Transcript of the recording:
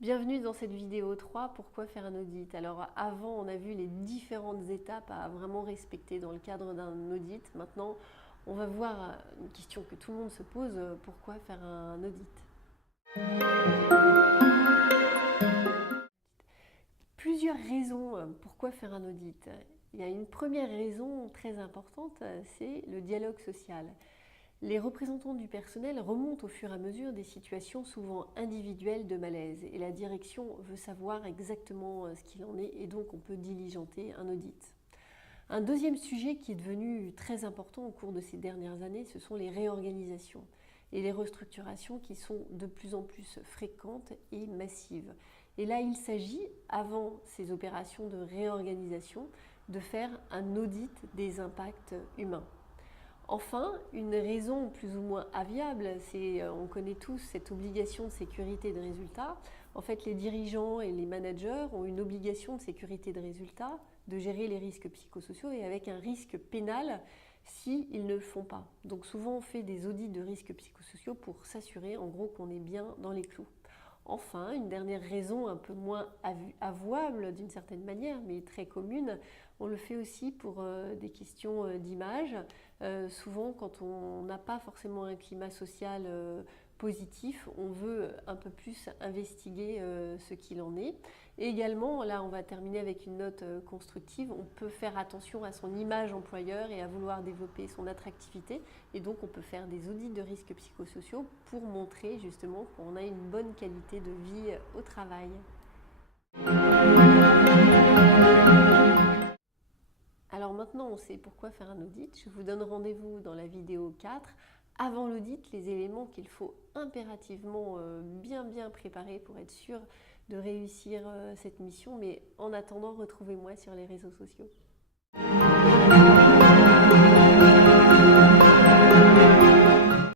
Bienvenue dans cette vidéo 3, pourquoi faire un audit? Alors avant, on a vu les différentes étapes à vraiment respecter dans le cadre d'un audit. Maintenant, on va voir une question que tout le monde se pose, pourquoi faire un audit? Plusieurs raisons pourquoi faire un audit. Il y a une première raison très importante, c'est le dialogue social. Les représentants du personnel remontent au fur et à mesure des situations souvent individuelles de malaise et la direction veut savoir exactement ce qu'il en est et donc on peut diligenter un audit. Un deuxième sujet qui est devenu très important au cours de ces dernières années, ce sont les réorganisations et les restructurations qui sont de plus en plus fréquentes et massives. Et là, il s'agit, avant ces opérations de réorganisation, de faire un audit des impacts humains. Enfin, une raison plus ou moins aviable, c'est, on connaît tous cette obligation de sécurité de résultat. En fait, les dirigeants et les managers ont une obligation de sécurité de résultat, de gérer les risques psychosociaux et avec un risque pénal s'ils ne le font pas. Donc souvent, on fait des audits de risques psychosociaux pour s'assurer en gros qu'on est bien dans les clous. Enfin, une dernière raison un peu moins avouable d'une certaine manière, mais très commune, on le fait aussi pour des questions d'image. Souvent, quand on n'a pas forcément un climat social positif, on veut un peu plus investiguer ce qu'il en est. Et également, là on va terminer avec une note constructive, on peut faire attention à son image employeur et à vouloir développer son attractivité. Et donc on peut faire des audits de risques psychosociaux pour montrer justement qu'on a une bonne qualité de vie au travail. Alors maintenant on sait pourquoi faire un audit. Je vous donne rendez-vous dans la vidéo 4. Avant l'audit, les éléments qu'il faut impérativement bien préparer pour être sûr de réussir cette mission. Mais en attendant, retrouvez-moi sur les réseaux sociaux.